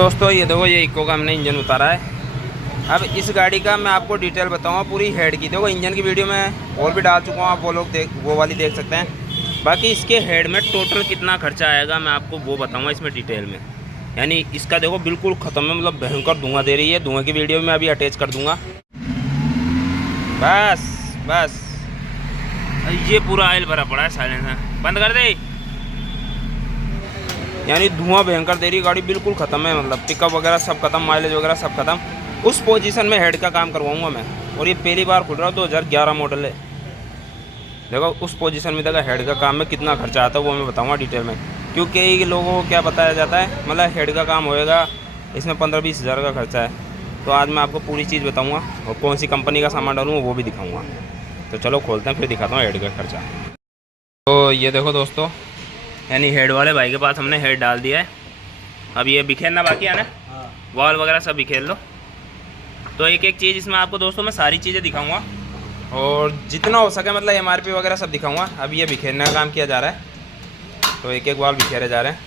दोस्तों ये देखो, ये इको का हमने इंजन उतारा है। अब इस गाड़ी का मैं आपको डिटेल बताऊंगा पूरी हेड की। देखो इंजन की वीडियो में और भी डाल चुका हूँ, आप वो वाली देख सकते हैं। बाकी इसके हेड में टोटल कितना खर्चा आएगा मैं आपको वो बताऊंगा इसमें डिटेल में। यानी इसका देखो बिल्कुल ख़त्म है, मतलब भयंकर धुआं दे रही है। धुआं की वीडियो में अभी अटैच कर दूँगा। बस ये पूरा ऑयल भरा पड़ा है, साइलेंसर बंद कर दे। यानी धुआं भयंकर दे रही है गाड़ी, बिल्कुल ख़त्म है। मतलब पिकअप वगैरह सब खत्म, माइलेज वगैरह सब खत्म। उस पोजीशन में हेड का काम करवाऊंगा मैं। और ये पहली बार खुल रहा है, 2011 मॉडल है। देखो उस पोजीशन में देखा हेड का काम में कितना खर्चा आता है वो मैं बताऊंगा डिटेल में। क्योंकि लोगों को क्या बताया जाता है, मतलब हेड का काम होएगा इसमें 15-20 हज़ार का खर्चा है। तो आज मैं आपको पूरी चीज़ बताऊँगा और कौन सी कंपनी का सामान डालूँगा वो भी दिखाऊँगा। तो चलो खोलते हैं, फिर दिखाता हूँ हेड का खर्चा। तो ये देखो दोस्तों, यानी हेड वाले भाई के पास हमने हेड डाल दिया है। अब ये बिखेरना बाकी है ना, वॉल वगैरह सब बिखेर लो। तो एक एक चीज़ इसमें आपको दोस्तों मैं सारी चीज़ें दिखाऊंगा और जितना हो सके मतलब MRP वगैरह सब दिखाऊंगा। अब ये बिखेरने का काम किया जा रहा है, तो एक एक वॉल बिखेरे जा रहे हैं।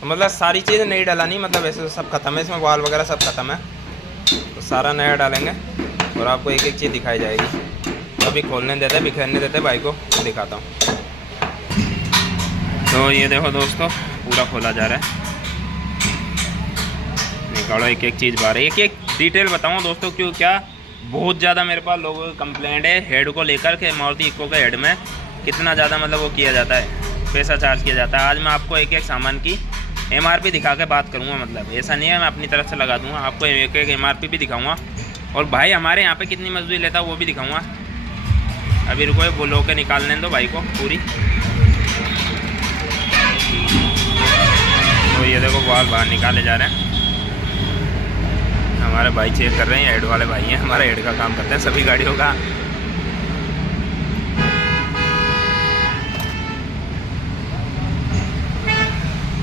तो मतलब सारी चीज़ें नहीं डालानी, मतलब ऐसे सब ख़त्म है इसमें, वॉल वगैरह सब ख़त्म है। तो सारा नया डालेंगे और आपको एक एक चीज़ दिखाई जाएगी। तो अभी खोलने देते, बिखेरने देते भाई को, दिखाता हूँ। तो ये देखो दोस्तों, पूरा खोला जा रहा है। निकालो एक एक चीज़ बाहर, एक एक डिटेल बताऊँगा दोस्तों। क्यों क्या बहुत ज़्यादा मेरे पास लोगों की कंप्लेंट है हेड को लेकर के। मारुति इको के हेड में कितना ज़्यादा मतलब वो किया जाता है, पैसा चार्ज किया जाता है। आज मैं आपको एक एक सामान की MRP दिखा के बात करूँगा। मतलब ऐसा नहीं है मैं अपनी तरफ से लगा दूँगा, आपको एक एक MRP भी दिखाऊँगा। और भाई हमारे यहाँ पे कितनी मजदूरी लेता है वो भी दिखाऊँगा। अभी रुको, वो लो के निकालने दो भाई को पूरी। तो ये देखो वॉल बाहर निकाले जा रहे हैं। हमारे भाई चेक कर रहे हैं, हेड वाले भाई हैं, हमारे हेड का काम करते हैं सभी गाड़ियों का।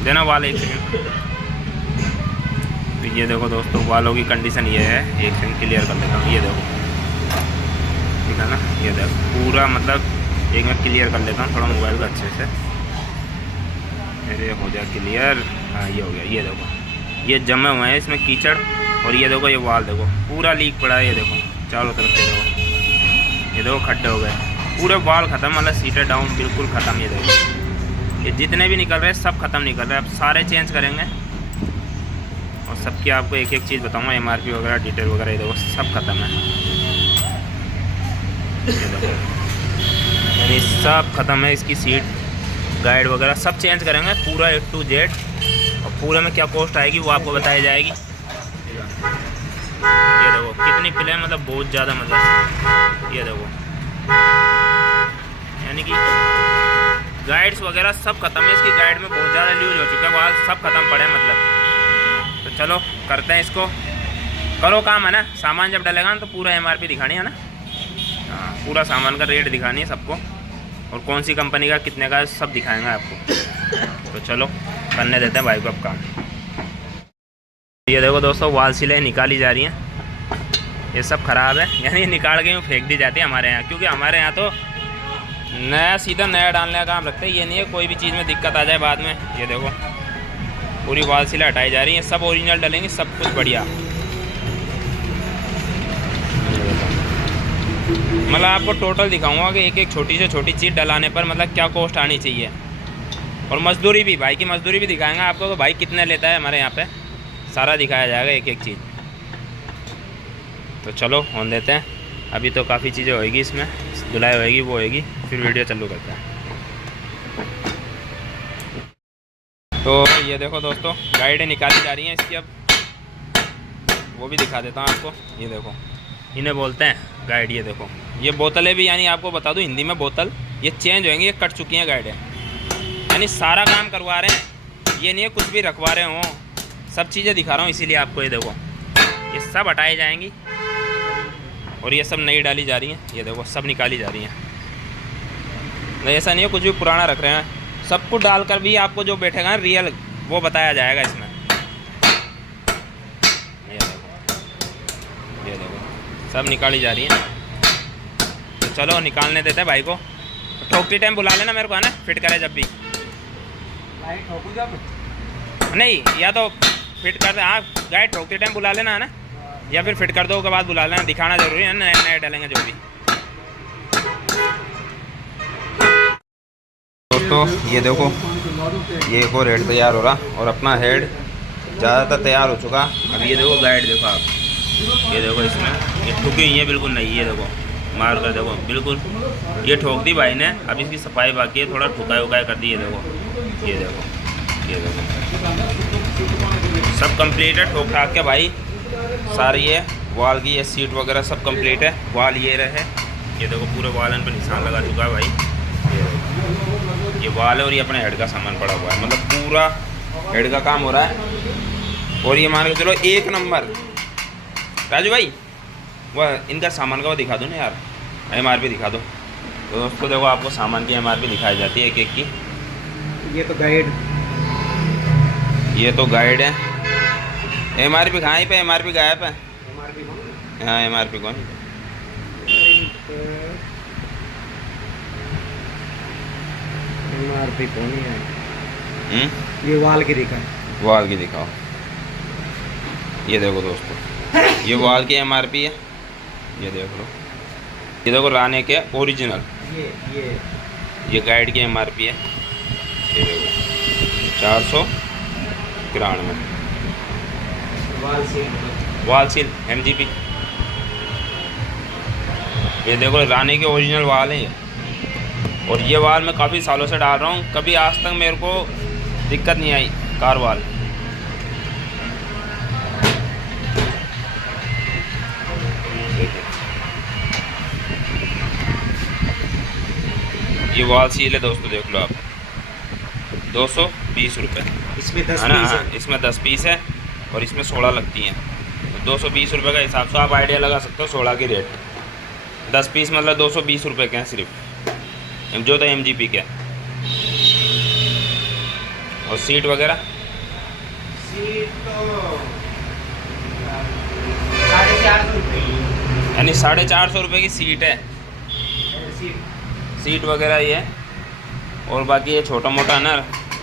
देना वाल एक सेकंड। तो ये देखो दोस्तों, वालों की कंडीशन ये है, एक सेकंड क्लियर कर लेता हूँ। ये देखो ठीक है ना, ये देखो पूरा मतलब एक मैं क्लियर कर लेता हूँ थोड़ा मोबाइल को अच्छे से। मेरे हो जाए क्लियर, हाँ ये हो गया। ये देखो ये जमे हुए हैं इसमें कीचड़। और ये देखो ये वाल देखो पूरा लीक पड़ा है। ये देखो चारों तरफ से देखो, ये देखो खड्डे हो गए, पूरे वाल ख़त्म, मतलब सीटें डाउन बिल्कुल ख़त्म। ये देखो ये जितने भी निकल रहे हैं सब ख़त्म निकल रहे हैं। अब सारे चेंज करेंगे और सबकी आपको एक एक चीज़ बताऊँगा, MRP वगैरह डिटेल वगैरह। ये देखो सब ख़त्म है, ये देखो यानी सब ख़त्म है। इसकी सीट गाइड वगैरह सब चेंज करेंगे पूरा A to Z। और पूरे में क्या कॉस्ट आएगी वो आपको बताई जाएगी। ये देखो कितनी पिले, मतलब बहुत ज़्यादा, मतलब ये देखो यानी कि गाइड्स वगैरह सब खत्म है। इसकी गाइड में बहुत ज़्यादा यूज हो चुका है, वहाँ सब खत्म पड़े मतलब। तो चलो करते हैं इसको, करो काम है ना। सामान जब डलेगा ना तो पूरा MRP दिखानी है ना, हाँ पूरा सामान का रेट दिखानी है सबको, और कौन सी कंपनी का कितने का सब दिखाएंगे आपको। तो चलो करने देते हैं भाई को अब काम। ये देखो दोस्तों, वाल सिलाई निकाली जा रही हैं। ये सब ख़राब है, यानी निकाल के यूँ फेंक दी जाती है हमारे यहाँ। क्योंकि हमारे यहाँ तो नया सीधा नया डालने का काम रखते हैं। ये नहीं है कोई भी चीज़ में दिक्कत आ जाए बाद में। ये देखो पूरी वाल सिलाई हटाई जा रही है, सब ओरिजिनल डलेंगे, सब कुछ बढ़िया। मतलब आपको टोटल दिखाऊंगा कि एक एक छोटी से छोटी चीज़ डलाने पर मतलब क्या कॉस्ट आनी चाहिए। और मजदूरी भी, भाई की मजदूरी भी दिखाएंगे आपको, तो भाई कितने लेता है हमारे यहाँ पे, सारा दिखाया जाएगा एक एक चीज़। तो चलो ऑन देते हैं। अभी तो काफ़ी चीज़ें होएगी इसमें, धुलाई होएगी वो होएगी, फिर वीडियो चालू करते हैं। तो ये देखो दोस्तों, गाइडें निकाली जा रही हैं इसकी। अब वो भी दिखा देता हूँ आपको। ये देखो इन्हें बोलते हैं गाइड। ये देखो ये बोतलें भी, यानी आपको बता दूँ हिंदी में बोतल, ये चेंज होंगी, ये कट चुकी हैं गाइडें। यानी सारा काम करवा रहे हैं, ये नहीं है कुछ भी रखवा रहे हों। सब चीज़ें दिखा रहा हूँ इसीलिए आपको। ये देखो ये सब हटाई जाएंगी और ये सब नई डाली जा रही हैं। ये देखो सब निकाली जा रही हैं। नहीं ऐसा नहीं है कुछ भी पुराना रख रहे हैं, सब कुछ डालकर भी आपको जो बैठेगा रियल वो बताया जाएगा इसमें। ये देखो सब निकाली जा रही हैं। तो चलो निकालने देते हैं भाई को। ठोकती टाइम बुला लेना मेरे को, है ना, फिट करे जब भी। नहीं या तो फिट कर दे। हाँ गाइड ठोकते टाइम बुला लेना है ना, या फिर फिट कर दो के बाद बुला लेना, दिखाना जरूरी है, नए नए डालेंगे जो भी। दोस्तों ये देखो, ये एक और हेड तैयार हो रहा और अपना हेड ज़्यादातर तैयार हो चुका। अब ये देखो गाइड देखो आप, ये देखो इसमें ये ठुकी हुई है बिल्कुल नहीं, ये देखो मार कर देखो बिल्कुल ये ठोक दी भाई ने। अब इसकी सफाई बाकी है, थोड़ा ठुकाई उकाई कर दी। ये देखो ये देखो ये देखो सब कंप्लीट है ठोक ठाक के भाई सारी। ये वाल की ये सीट वगैरह सब कंप्लीट है। वाल ये रहे, ये देखो पूरे वालन पे निशान लगा चुका है भाई। ये वाल है और ये अपने हेड का सामान पड़ा हुआ है, मतलब पूरा हेड का काम हो रहा है। और ये मान के चलो एक नंबर। राजू भाई वह इनका सामान का वो दिखा दो ना यार, MRP दिखा दो। तो दोस्तों देखो आपको सामान की MRP दिखाई जाती है एक एक की। ये तो गाइड, ये तो गाइड है। MRP कहाँ पे, MRP गायब है। हाँ MRP कौन, MRP कौन है। ये वाल की दिखा, वाल की दिखाओ। ये देखो दोस्तों ये वाल की MRP है, ये देख लो। ये देखो राने के ओरिजिनल, ये गाइड की MRP है। ये देखो 493 वाल सील MGP। ये देखो राने के ओरिजिनल वाल हैं ये। और ये वाल मैं काफ़ी सालों से डाल रहा हूँ, कभी आज तक मेरे को दिक्कत नहीं आई कार वाल। ये वाल सील है दोस्तों, देख लो आप 220 रुपये। इसमें 10 है ना, पीस हाँ, है। इसमें 10 पीस है और इसमें 16 लगती हैं। तो 220 रुपये का हिसाब से आप आइडिया लगा सकते हो 16 की रेट। 10 पीस मतलब 220 रुपये के हैं सिर्फ, जो तो MGP के। और सीट वगैरह सीट तो 450 रुपये, यानी 450 रुपये की सीट है। सीट वगैरह ये, और बाकी ये छोटा मोटा ना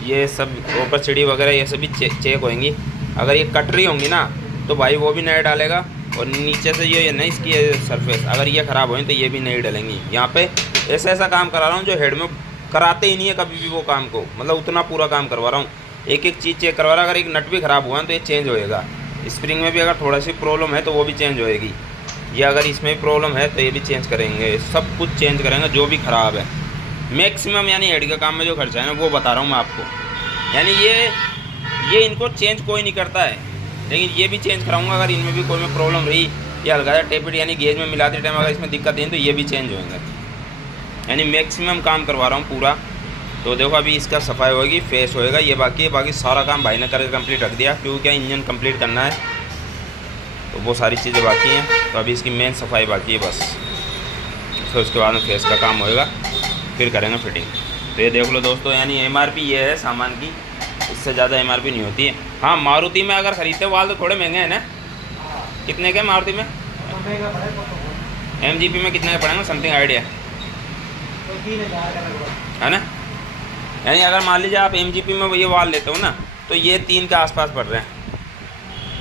ये सब ऊपर सीढ़ी वगैरह ये सब भी चेक होंगी। अगर ये कट रही होंगी ना तो भाई वो भी नए डालेगा। और नीचे से ये ना इसकी सरफेस अगर ये ख़राब हो तो ये भी नहीं डलेंगी। यहाँ पे ऐसा ऐसा काम करा रहा हूँ जो हेड में कराते ही नहीं है कभी भी वो काम को, मतलब उतना पूरा काम करवा रहा हूँ। एक एक चीज़ चेक करवा रहा। अगर एक नट भी ख़राब हुआ तो ये चेंज होएगा। स्प्रिंग में भी अगर थोड़ा सी प्रॉब्लम है तो वो भी चेंज होएगी। ये अगर इसमें प्रॉब्लम है तो ये भी चेंज करेंगे, सब कुछ चेंज करेंगे जो भी ख़राब है। मैक्सिमम यानी हेड का काम में जो खर्चा है ना वो बता रहा हूँ मैं आपको। यानी ये इनको चेंज कोई नहीं करता है, लेकिन ये भी चेंज कराऊंगा अगर इनमें भी कोई में प्रॉब्लम रही या हल्का टेपिट यानी गेज में मिलाते टाइम अगर इसमें दिक्कत है तो ये भी चेंज होंगे। यानी मैक्सिमम काम करवा रहा हूँ पूरा। तो देखो अभी इसका सफाई होगी, फेस होएगा, ये बाकी है। बाकी सारा काम भाई ने करके कंप्लीट रख दिया, क्योंकि क्या इंजन कंप्लीट करना है तो वो सारी चीज़ें बाकी हैं। तो अभी इसकी मेन सफाई बाकी है बस, फिर उसके बाद में फेस का काम होएगा, फिर करेंगे फिटिंग। तो ये देख लो दोस्तों, यानी MRP ये है सामान की, इससे ज़्यादा MRP नहीं होती है। हाँ मारुति में अगर ख़रीदते वाल तो थोड़े महंगे हैं ना। कितने के मारुति में? MGP में कितने के पड़ेंगे समथिंग आइडिया है ना। यानी अगर मान लीजिए आप MGP में ये वाल लेते हो ना तो ये 3 के आसपास पड़ रहे हैं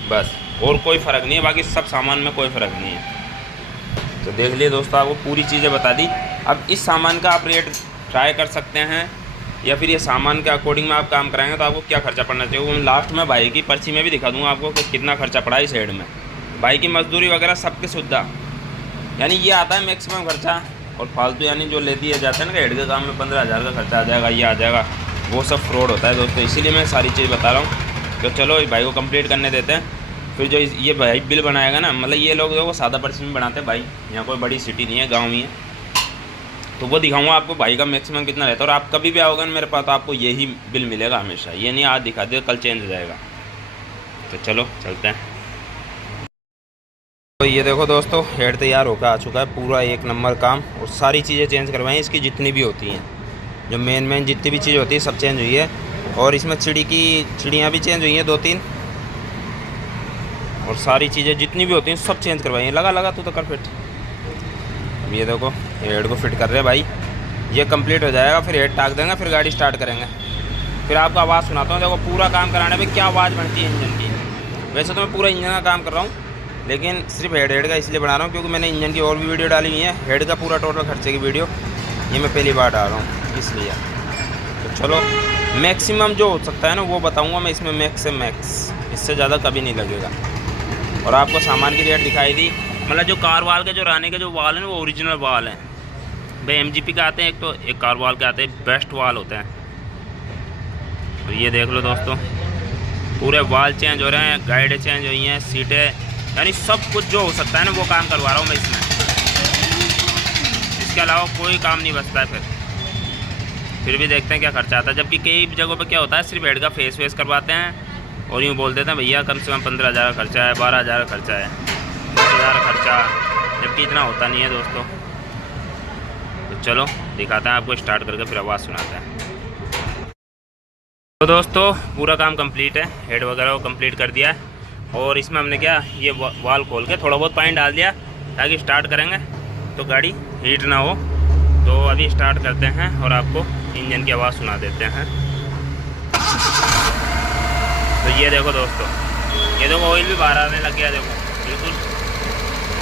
बस, और कोई फ़र्क नहीं है। बाकी सब सामान में कोई फ़र्क नहीं है। तो देख लिए दोस्तों, आपको पूरी चीज़ें बता दी। अब इस सामान का आप रेट ट्राई कर सकते हैं, या फिर ये सामान के अकॉर्डिंग में आप काम कराएंगे तो आपको क्या खर्चा पड़ना चाहिए। वो लास्ट में भाई की पर्ची में भी दिखा दूँगा आपको कि कितना खर्चा पड़ा इस हेड में। भाई की मजदूरी वगैरह सबकी सुविधा, यानी ये आता है मैक्सिमम खर्चा। और फालतू यानी जो ले दिए जाते हैं ना हेड के काम में 15,000 का खर्चा आ जाएगा, ये आ जाएगा, वो सब फ्रॉड होता है दोस्तों। इसीलिए मैं सारी चीज़ बता रहा हूँ। तो चलो भाई को कंप्लीट करने देते हैं, फिर जो ये भाई बिल बनाएगा ना, मतलब ये लोग जो वो सादा पर्ची में बनाते हैं भाई, यहाँ कोई बड़ी सिटी नहीं है, गाँव ही है। तो वो दिखाऊंगा आपको भाई का मैक्सिमम कितना रहता है। और आप कभी भी आओगे ना मेरे पास तो आपको यही बिल मिलेगा हमेशा, ये नहीं आज दिखा दे कल चेंज हो जाएगा। तो चलो चलते हैं। तो ये देखो दोस्तों, हेड तैयार होकर आ चुका है, पूरा एक नंबर काम। और सारी चीज़ें चेंज करवाई इसकी जितनी भी होती हैं, जो मेन जितनी भी चीज़ होती है सब चेंज हुई है। और इसमें चिड़ियाँ भी चेंज हुई हैं 2-3, और सारी चीज़ें जितनी भी होती हैं सब चेंज करवाई हैं। लगा तो कर फिट। ये देखो हेड को फिट कर रहे हैं भाई, ये कंप्लीट हो जाएगा फिर हेड टाक देंगे, फिर गाड़ी स्टार्ट करेंगे। फिर आपको आवाज़ सुनाता हूँ। देखो पूरा काम कराने में क्या आवाज़ बनती है इंजन की। वैसे तो मैं पूरा इंजन का काम कर रहा हूँ, लेकिन सिर्फ हेड का इसलिए बना रहा हूँ क्योंकि मैंने इंजन की और भी वीडियो डाली हुई है। हेड का पूरा टोटल खर्चे की वीडियो ये मैं पहली बार डाल रहा हूँ इसलिए। तो चलो मैक्सिमम जो हो सकता है ना वो बताऊँगा मैं इसमें, मैक्स से मैक्स, इससे ज़्यादा कभी नहीं लगेगा। और आपको सामान की रेट दिखाई दी, मतलब जो कार वाल के जो रहने के जो वाल हैं वो ओरिजिनल वाल हैं भाई। MGP के आते हैं एक, तो एक कार वाल के आते हैं, बेस्ट वाल होते हैं। तो ये देख लो दोस्तों, पूरे वाल चेंज हो रहे हैं, गाइडें चेंज हुई हैं, सीटें, यानी सब कुछ जो हो सकता है ना वो काम करवा रहा हूँ मैं इसमें। इसके अलावा कोई काम नहीं बचता है। फिर भी देखते हैं क्या खर्चा आता है। जबकि कई जगहों पे क्या होता है, सिर्फ हेड का फेस करवाते हैं और यूँ बोल देते हैं भैया कम से कम 15,000 का खर्चा है, 12,000 का खर्चा है, 10,000 का खर्चा, जबकि इतना होता नहीं है दोस्तों। तो चलो दिखाते हैं आपको, स्टार्ट करके फिर आवाज़ सुनाते हैं। तो दोस्तों पूरा काम कंप्लीट है, हेड वगैरह को कंप्लीट कर दिया है। और इसमें हमने क्या, ये वाल खोल के थोड़ा बहुत पानी डाल दिया ताकि स्टार्ट करेंगे तो गाड़ी हीट ना हो। तो अभी स्टार्ट करते हैं और आपको इंजन की आवाज़ सुना देते हैं। तो ये देखो दोस्तों, ये देखो ऑयल भी बाहर आने लग गया, देखो बिल्कुल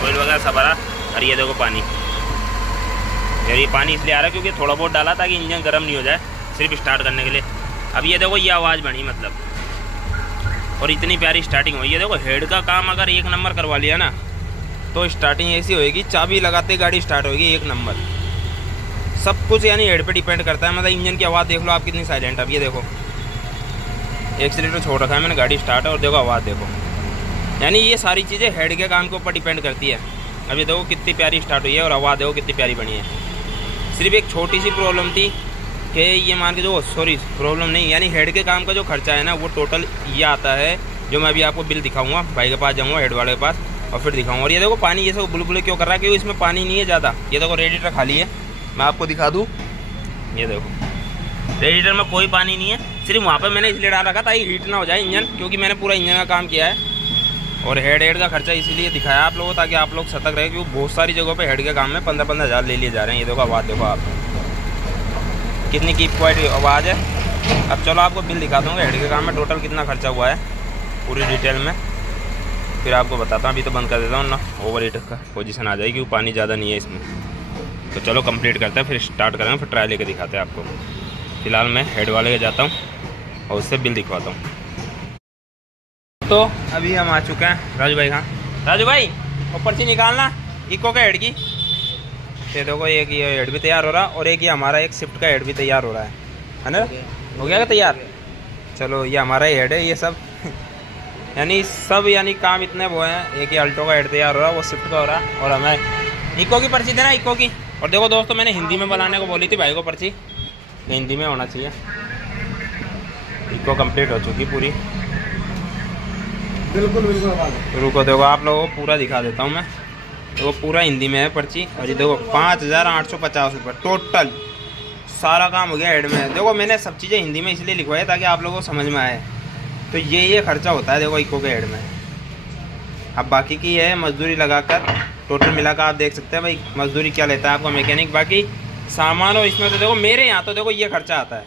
ऑयल वगैरह सब आ रहा। और ये देखो पानी, यार ये पानी इसलिए आ रहा है क्योंकि थोड़ा बहुत डाला ताकि इंजन गर्म नहीं हो जाए, सिर्फ स्टार्ट करने के लिए। अब ये देखो ये आवाज़ बनी मतलब, और इतनी प्यारी स्टार्टिंग हुई है। देखो हेड का काम अगर एक नंबर करवा लिया ना तो स्टार्टिंग ऐसी होएगी, चाबी लगाते गाड़ी स्टार्ट होगी एक नंबर। सब कुछ यानी हेड पे डिपेंड करता है। मतलब इंजन की आवाज़ देख लो आप कितनी साइलेंट। अब ये देखो एक्सीलेटर छोड़ रखा है मैंने, गाड़ी स्टार्ट है, और देखो आवाज़ देखो। यानी ये सारी चीज़ें हेड के काम के ऊपर डिपेंड करती है। अब ये देखो कितनी प्यारी स्टार्ट हुई है और आवाज़ देखो कितनी प्यारी बनी है। सिर्फ एक छोटी सी प्रॉब्लम थी कि ये मान के जो, सॉरी प्रॉब्लम नहीं, यानी हेड के काम का जो खर्चा है ना वो टोटल ये आता है, जो मैं अभी आपको बिल दिखाऊंगा, भाई के पास जाऊंगा हेड वाले के पास और फिर दिखाऊंगा। और ये देखो पानी ये सब बुलबुले क्यों कर रहा है, क्योंकि इसमें पानी नहीं है ज़्यादा। ये देखो रेडिएटर खाली है, मैं आपको दिखा दूँ, ये देखो रेडिएटर में कोई पानी नहीं है। सिर्फ वहाँ पर मैंने इसलिए डाल रखा था हीट ना हो जाए इंजन, क्योंकि मैंने पूरा इंजन का काम किया है। और हेड का खर्चा इसीलिए दिखाया आप लोगों, ताकि आप लोग सतर्क रहे, क्योंकि बहुत सारी जगहों पे हेड के काम में 15-15 हज़ार ले लिए जा रहे हैं। ये देखो आवाज़ देखो आप कितनी कीप क्वालिटी आवाज़ है। अब चलो आपको बिल दिखा दूँगा हेड के काम में टोटल कितना खर्चा हुआ है पूरी डिटेल में, फिर आपको बताता हूँ। अभी तो बंद कर देता हूँ ना, ओवर हीट का पोजीशन आ जाएगी, क्योंकि पानी ज़्यादा नहीं है इसमें। तो चलो कंप्लीट करते हैं, फिर स्टार्ट करेंगे, फिर ट्राई लेके दिखाते हैं आपको। फिलहाल मैं हेड वाले के जाता हूँ और उससे बिल दिखवाता हूँ। तो अभी हम आ चुके हैं राजू भाई। हाँ राजू भाई, वो पर्ची निकालना इको का हेड की। ये देखो एक ये हेड भी तैयार हो रहा, और एक ये हमारा एक शिफ्ट का हेड भी तैयार हो रहा है ना? हो गया क्या तैयार? चलो ये हमारा ही हेड है ये सब यानी सब, यानी काम इतने वो हैं। एक ये अल्टो का हेड तैयार हो रहा, वो शिफ्ट का हो रहा, और हमें इको की पर्ची देना, इको की। और देखो दोस्तों मैंने हिंदी में बनाने को बोली थी भाई को पर्ची, हिंदी में होना चाहिए। इको कंप्लीट हो चुकी पूरी, बिल्कुल बिल्कुल। रुको देखो आप लोगों को पूरा दिखा देता हूँ मैं। तो पूरा हिंदी में है पर्ची, और ये देखो 5,850 रुपये टोटल, सारा काम हो गया हेड में। देखो मैंने सब चीज़ें हिंदी में इसलिए लिखवाई ताकि आप लोगों को समझ में आए। तो ये खर्चा होता है देखो इको के हेड में। अब बाकी की है मजदूरी लगाकर टोटल मिलाकर आप देख सकते हैं भाई मजदूरी क्या लेता है आपका मैकेनिक। बाकी सामान और इसमें तो देखो मेरे यहाँ तो देखो ये खर्चा आता है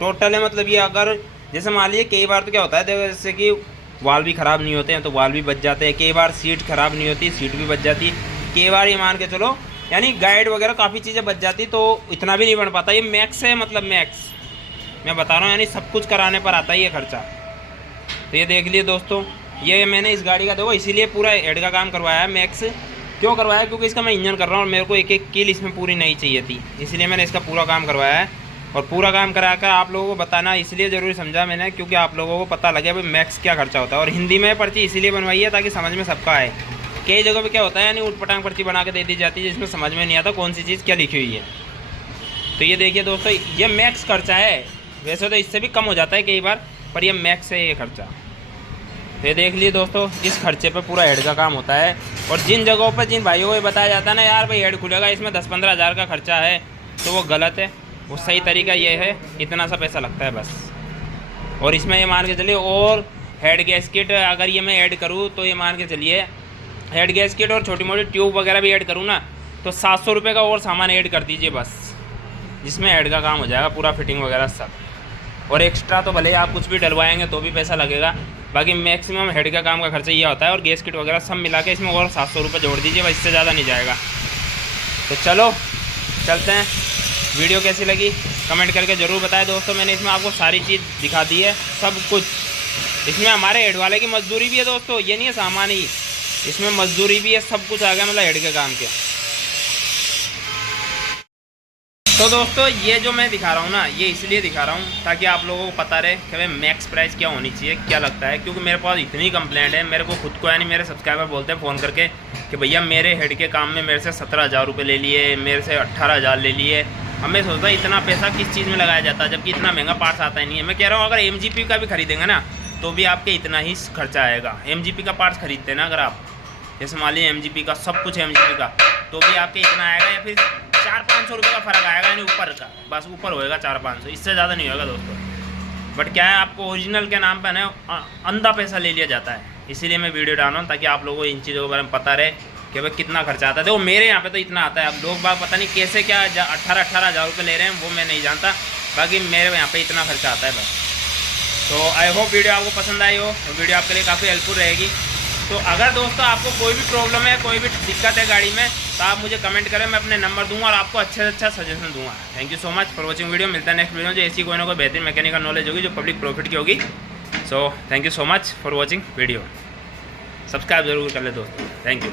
टोटल है। मतलब ये अगर जैसे मान लीजिए कई बार तो क्या होता है देखो, जैसे कि वाल भी ख़राब नहीं होते हैं तो वाल भी बच जाते हैं, कई बार सीट ख़राब नहीं होती सीट भी बच जाती, कई बार ये मान के चलो यानी गाइड वगैरह काफ़ी चीज़ें बच जाती, तो इतना भी नहीं बन पाता। ये मैक्स है, मतलब मैक्स मैं बता रहा हूँ, यानी सब कुछ कराने पर आता है ये खर्चा। तो ये देख लिए दोस्तों, ये मैंने इस गाड़ी का देखो इसीलिए पूरा हेड का काम करवाया है मैक्स। क्यों करवाया? क्योंकि इसका मैं इंजन कर रहा हूँ और मेरे को एक एक कील इसमें पूरी नहीं चाहिए थी, इसलिए मैंने इसका पूरा काम करवाया है। और पूरा काम कराकर आप लोगों को बताना इसलिए ज़रूरी समझा मैंने, क्योंकि आप लोगों को पता लगे भाई मैक्स क्या खर्चा होता है। और हिंदी में पर्ची इसीलिए बनवाई है ताकि समझ में सबका आए। कई जगहों पे क्या होता है यानी ऊटपटांग पर्ची बना के दे दी जाती है जिसमें समझ में नहीं आता कौन सी चीज़ क्या लिखी हुई है। तो ये देखिए दोस्तों, ये मैक्स खर्चा है। वैसे तो इससे भी कम हो जाता है कई बार, पर ये मैक्स है ये खर्चा। तो ये देख लिए दोस्तों, इस खर्चे पे पूरा हेड का काम होता है। और जिन जगहों पर जिन भाइयों को ये बताया जाता है ना यार भाई हेड खुलेगा इसमें 10-15 हज़ार का खर्चा है, तो वो गलत है। वो सही तरीका ये है इतना सा पैसा लगता है बस। और इसमें ये मान के चलिए, और हेड गैस्केट अगर ये मैं ऐड करूँ तो ये मान के चलिए हेड गैस्केट और छोटी मोटी ट्यूब वगैरह भी ऐड करूँ ना तो 700 रुपये का और सामान ऐड कर दीजिए बस, जिसमें हेड का काम हो जाएगा पूरा फिटिंग वगैरह सब। और एक्स्ट्रा तो भले आप कुछ भी डलवाएंगे तो भी पैसा लगेगा, बाकी मैक्सिमम हेड का काम का खर्चा ये होता है, और गैस किट वगैरह सब मिला के इसमें और 700 रुपये जोड़ दीजिए, बस इससे ज़्यादा नहीं जाएगा। तो चलो चलते हैं। वीडियो कैसी लगी कमेंट करके ज़रूर बताएं दोस्तों। मैंने इसमें आपको सारी चीज़ दिखा दी है, सब कुछ। इसमें हमारे हेड वाले की मजदूरी भी है दोस्तों, ये नहीं है सामान ही, इसमें मजदूरी भी है, सब कुछ आ गया मतलब हेड के काम के। तो दोस्तों ये जो मैं दिखा रहा हूँ ना, ये इसलिए दिखा रहा हूँ ताकि आप लोगों को पता रहे कि भाई मैक्स प्राइस क्या होनी चाहिए, क्या लगता है। क्योंकि मेरे पास इतनी कंप्लेंट है, मेरे को खुद को यानी मेरे सब्सक्राइबर बोलते हैं फ़ोन करके कि भैया मेरे हेड के काम में मेरे से 17,000 रुपये ले लिए, मेरे से 18,000 ले लिए। अब मैं सोचता इतना पैसा किस चीज़ में लगाया जाता है, जबकि इतना महंगा पार्ट्स आता ही नहीं है। मैं कह रहा हूँ अगर MGP का भी खरीदेंगे ना तो भी आपके इतना ही खर्चा आएगा। MGP का पार्ट्स खरीदते हैं ना अगर आप, जैसे मान लीजिए MGP का सब कुछ MGP का, तो भी आपके इतना आएगा, या फिर 400-500 रुपये का फ़र्क आएगा, यानी ऊपर का, बस ऊपर होएगा 400-500, इससे ज़्यादा नहीं होगा दोस्तों। बट क्या है, आपको ओरिजिनल के नाम पर ना अंधा पैसा ले लिया जाता है, इसीलिए मैं वीडियो डाल रहा हूँ ताकि आप लोगों को इन चीज़ों के बारे में पता रहे कि भाई कितना खर्चा आता है। देखो मेरे यहाँ पे तो इतना आता है, अब लोग बात पता नहीं कैसे क्या 18,000 रुपये ले रहे हैं वो मैं नहीं जानता, बाकी मेरे यहाँ पे इतना खर्चा आता है बस। तो आई होप वीडियो आपको पसंद आई हो, तो वीडियो आपके लिए काफ़ी हेल्पफुल रहेगी। तो अगर दोस्तों आपको कोई भी प्रॉब्लम है, कोई भी दिक्कत है गाड़ी में, तो आप मुझे कमेंट करें, मैं अपने नंबर दूंगा और आपको अच्छे से अच्छा सजेशन दूंगा। Thank you so much for watching video. मिलता है नेक्स्ट वीडियो में, जो ऐसी कोई ना कोई बेहतरीन मैकेनिकल नॉलेज होगी जो पब्लिक प्रॉफिट की होगी। So thank you so much for watching video. Subscribe जरूर कर ले दोस्तों। Thank you.